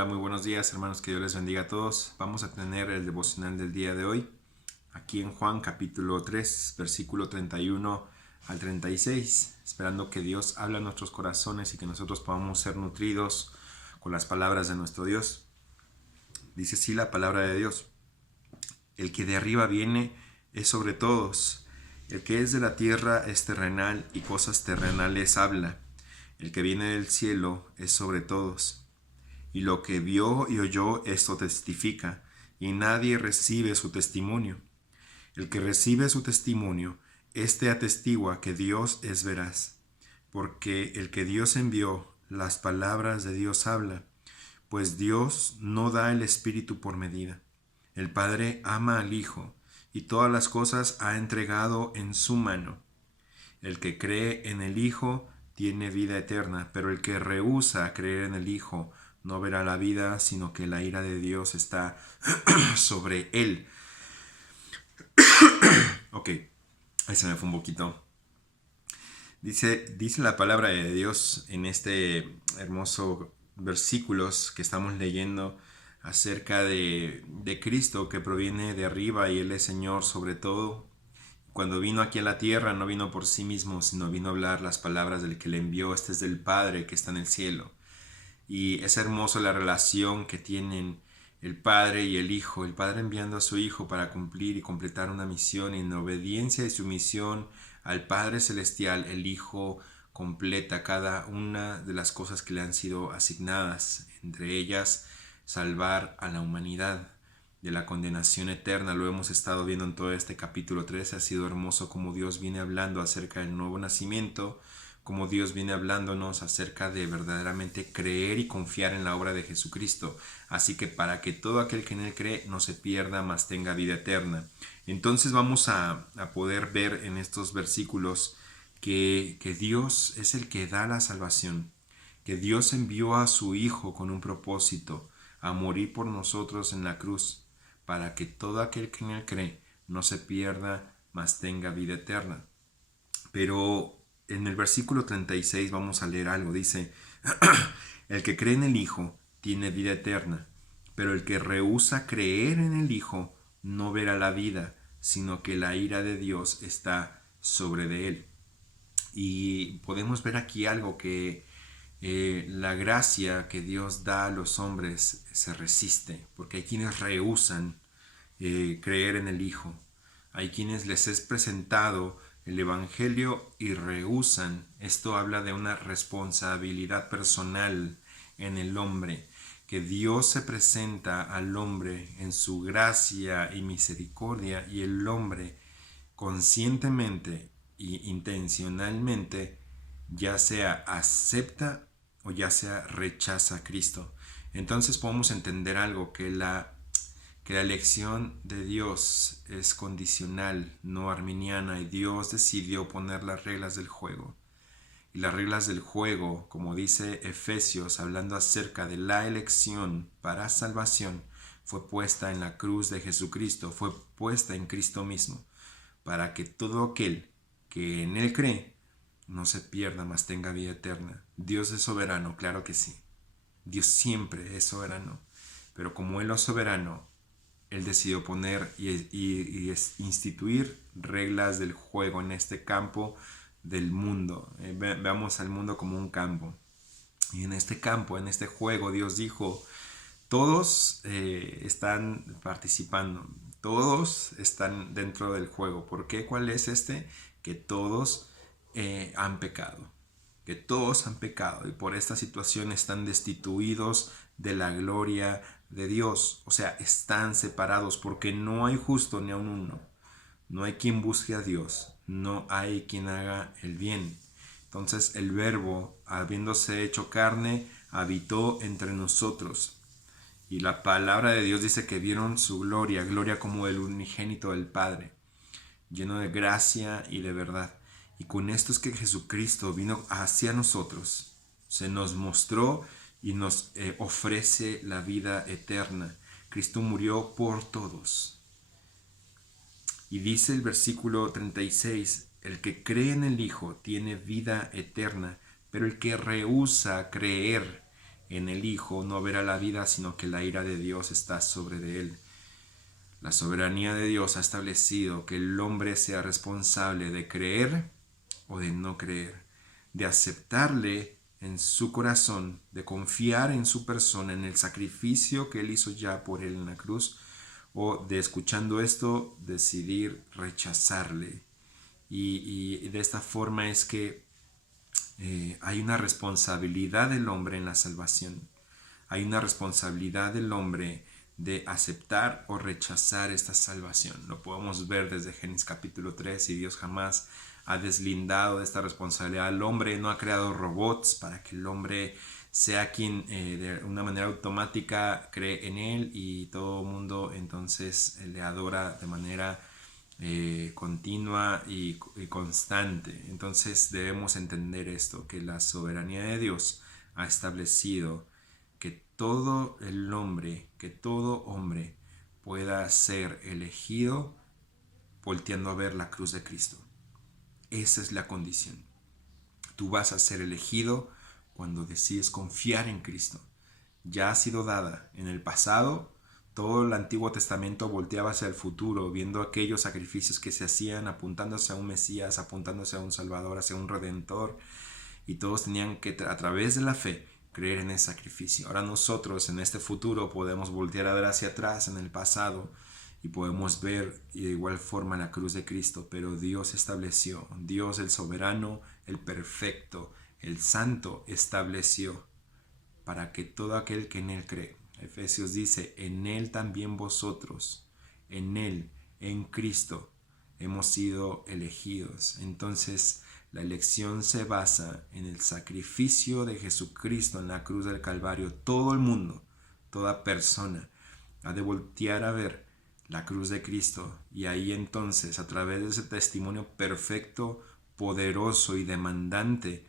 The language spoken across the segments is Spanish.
Hola, muy buenos días hermanos, que Dios les bendiga a todos. Vamos a tener el devocional del día de hoy, aquí en Juan capítulo 3, versículo 31 al 36, esperando que Dios hable a nuestros corazones y que nosotros podamos ser nutridos con las palabras de nuestro Dios. Dice así la palabra de Dios: el que de arriba viene es sobre todos, el que es de la tierra es terrenal y cosas terrenales habla, el que viene del cielo es sobre todos. Y lo que vio y oyó, esto testifica, y nadie recibe su testimonio. El que recibe su testimonio, éste atestigua que Dios es veraz, porque el que Dios envió, las palabras de Dios habla, pues Dios no da el Espíritu por medida. El Padre ama al Hijo, y todas las cosas ha entregado en su mano. El que cree en el Hijo tiene vida eterna, pero el que rehúsa creer en el Hijo no verá la vida, sino que la ira de Dios está sobre él. Ok, ahí se me fue un poquito. Dice la palabra de Dios en este hermoso versículos que estamos leyendo acerca de Cristo, que proviene de arriba y Él es Señor sobre todo. Cuando vino aquí a la tierra no vino por sí mismo, sino vino a hablar las palabras del que le envió. Este es del Padre que está en el cielo. Y es hermoso la relación que tienen el Padre y el Hijo. El Padre enviando a su Hijo para cumplir y completar una misión, y en obediencia y sumisión al Padre Celestial, el Hijo completa cada una de las cosas que le han sido asignadas, entre ellas salvar a la humanidad de la condenación eterna. Lo hemos estado viendo en todo este capítulo 13. Ha sido hermoso como Dios viene hablando acerca del nuevo nacimiento, como Dios viene hablándonos acerca de verdaderamente creer y confiar en la obra de Jesucristo. Así que para que todo aquel que en Él cree no se pierda, mas tenga vida eterna. Entonces vamos a poder ver en estos versículos que Dios es el que da la salvación, que Dios envió a su Hijo con un propósito, a morir por nosotros en la cruz, para que todo aquel que en Él cree no se pierda, mas tenga vida eterna. Pero en el versículo 36 vamos a leer algo. Dice: el que cree en el Hijo tiene vida eterna, pero el que rehúsa creer en el Hijo no verá la vida, sino que la ira de Dios está sobre de él. Y podemos ver aquí algo que la gracia que Dios da a los hombres se resiste, porque hay quienes rehúsan creer en el Hijo. Hay quienes les es presentado el Evangelio y rehúsan. Esto habla de una responsabilidad personal en el hombre, que Dios se presenta al hombre en su gracia y misericordia, y el hombre conscientemente e intencionalmente ya sea acepta o ya sea rechaza a Cristo. Entonces podemos entender algo, que la elección de Dios es condicional, no arminiana, y Dios decidió poner las reglas del juego. Y las reglas del juego, como dice Efesios, hablando acerca de la elección para salvación, fue puesta en la cruz de Jesucristo, fue puesta en Cristo mismo, para que todo aquel que en Él cree no se pierda, mas tenga vida eterna. Dios es soberano, claro que sí. Dios siempre es soberano. Pero como Él es soberano, Él decidió poner y instituir reglas del juego en este campo del mundo. Veamos al mundo como un campo. Y en este campo, en este juego, Dios dijo: todos están participando, todos están dentro del juego. ¿Por qué? ¿Cuál es este? Que todos han pecado, que todos han pecado, y por esta situación están destituidos de la gloria de Dios. O sea, están separados, porque no hay justo ni aun uno. No hay quien busque a Dios, no hay quien haga el bien. Entonces el Verbo, habiéndose hecho carne, habitó entre nosotros. Y la palabra de Dios dice que vieron su gloria, gloria como el unigénito del Padre, lleno de gracia y de verdad. Y con esto es que Jesucristo vino hacia nosotros, se nos mostró y nos ofrece la vida eterna. Cristo murió por todos. Y dice el versículo 36, el que cree en el Hijo tiene vida eterna, pero el que rehúsa creer en el Hijo no verá la vida, sino que la ira de Dios está sobre de él. La soberanía de Dios ha establecido que el hombre sea responsable de creer o de no creer, de aceptarle en su corazón, de confiar en su persona, en el sacrificio que él hizo ya por él en la cruz, o de, escuchando esto, decidir rechazarle. Y de esta forma es que hay una responsabilidad del hombre en la salvación. Hay una responsabilidad del hombre de aceptar o rechazar esta salvación. Lo podemos ver desde Génesis capítulo 3, y Dios jamás ha deslindado de esta responsabilidad al hombre. No ha creado robots para que el hombre sea quien de una manera automática cree en él y todo el mundo entonces le adora de manera continua y constante. Entonces debemos entender esto, que la soberanía de Dios ha establecido que todo el hombre, que todo hombre pueda ser elegido volteando a ver la cruz de Cristo. Esa es la condición. Tú vas a ser elegido cuando decides confiar en Cristo. Ya ha sido dada en el pasado. Todo el Antiguo Testamento volteaba hacia el futuro, viendo aquellos sacrificios que se hacían, apuntándose a un Mesías, apuntándose a un Salvador, hacia un Redentor, y todos tenían que, a través de la fe, creer en ese sacrificio. Ahora nosotros en este futuro podemos voltear a ver hacia atrás en el pasado y podemos ver de igual forma la cruz de Cristo, pero Dios estableció, Dios el soberano, el perfecto, el santo, estableció para que todo aquel que en él cree. Efesios dice, en él también vosotros, en él, en Cristo, hemos sido elegidos. Entonces, la elección se basa en el sacrificio de Jesucristo en la cruz del Calvario. Todo el mundo, toda persona, ha de voltear a ver la cruz de Cristo, y ahí entonces, a través de ese testimonio perfecto, poderoso y demandante,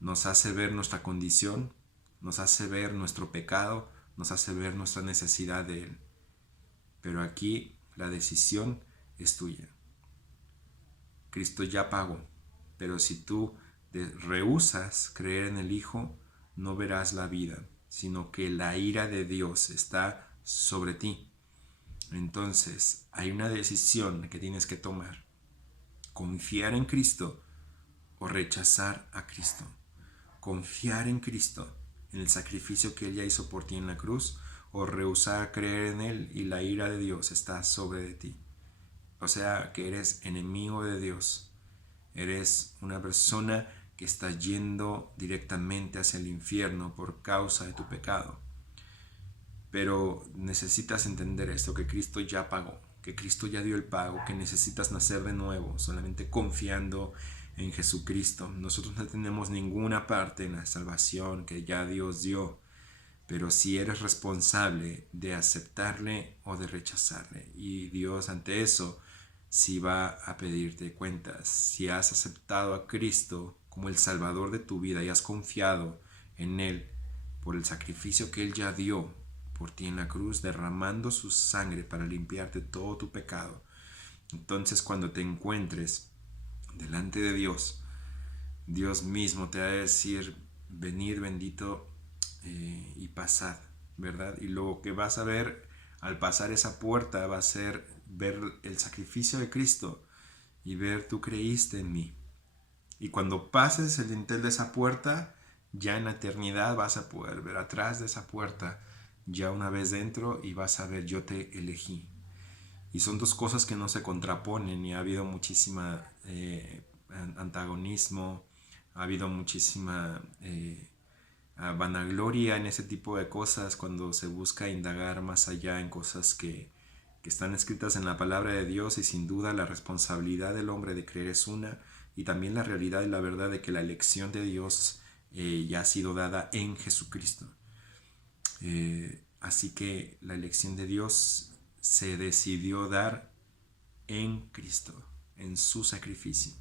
nos hace ver nuestra condición, nos hace ver nuestro pecado, nos hace ver nuestra necesidad de Él. Pero aquí la decisión es tuya. Cristo ya pagó, pero si tú rehusas creer en el Hijo, no verás la vida, sino que la ira de Dios está sobre ti. Entonces hay una decisión que tienes que tomar: confiar en Cristo o rechazar a Cristo. Confiar en Cristo, en el sacrificio que Él ya hizo por ti en la cruz, o rehusar creer en Él y la ira de Dios está sobre de ti. O sea que eres enemigo de Dios, eres una persona que está yendo directamente hacia el infierno por causa de tu pecado. Pero necesitas entender esto, que Cristo ya pagó, que Cristo ya dio el pago, que necesitas nacer de nuevo, solamente confiando en Jesucristo. Nosotros no tenemos ninguna parte en la salvación que ya Dios dio, pero si eres responsable de aceptarle o de rechazarle. Y Dios ante eso sí va a pedirte cuentas. Si has aceptado a Cristo como el Salvador de tu vida y has confiado en Él por el sacrificio que Él ya dio por ti en la cruz, derramando su sangre para limpiarte todo tu pecado, entonces cuando te encuentres delante de Dios, Dios mismo te va a decir: venid bendito y pasad, ¿verdad? Y lo que vas a ver al pasar esa puerta va a ser ver el sacrificio de Cristo y ver: tú creíste en mí. Y cuando pases el dintel de esa puerta, ya en la eternidad vas a poder ver atrás de esa puerta, ya una vez dentro, y vas a ver: yo te elegí. Y son dos cosas que no se contraponen, y ha habido muchísima antagonismo, ha habido muchísima vanagloria en ese tipo de cosas cuando se busca indagar más allá en cosas que están escritas en la palabra de Dios. Y sin duda la responsabilidad del hombre de creer es una, y también la realidad y la verdad de que la elección de Dios ya ha sido dada en Jesucristo. Así que la elección de Dios se decidió dar en Cristo, en su sacrificio.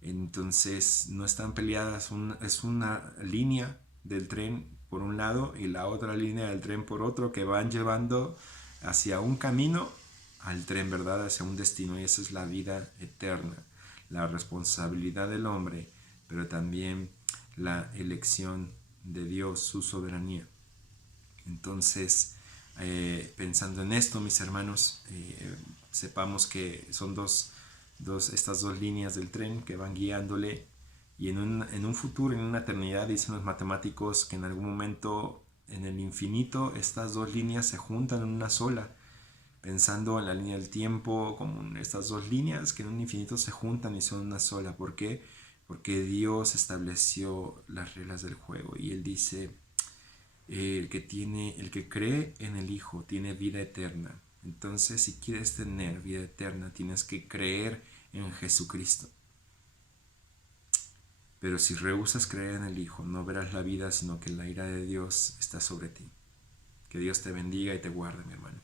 Entonces no están peleadas, es una línea del tren por un lado y la otra línea del tren por otro, que van llevando hacia un camino al tren, ¿verdad? Hacia un destino, y esa es la vida eterna, la responsabilidad del hombre, pero también la elección de Dios, su soberanía. Entonces, pensando en esto, mis hermanos, sepamos que son estas dos líneas del tren que van guiándole, y en un futuro, en una eternidad, dicen los matemáticos que en algún momento en el infinito estas dos líneas se juntan en una sola, pensando en la línea del tiempo como estas dos líneas que en un infinito se juntan y son una sola. ¿Por qué? Porque Dios estableció las reglas del juego, y Él dice: el que cree en el Hijo tiene vida eterna. Entonces, si quieres tener vida eterna, tienes que creer en Jesucristo. Pero si rehusas creer en el Hijo, no verás la vida, sino que la ira de Dios está sobre ti. Que Dios te bendiga y te guarde, mi hermano.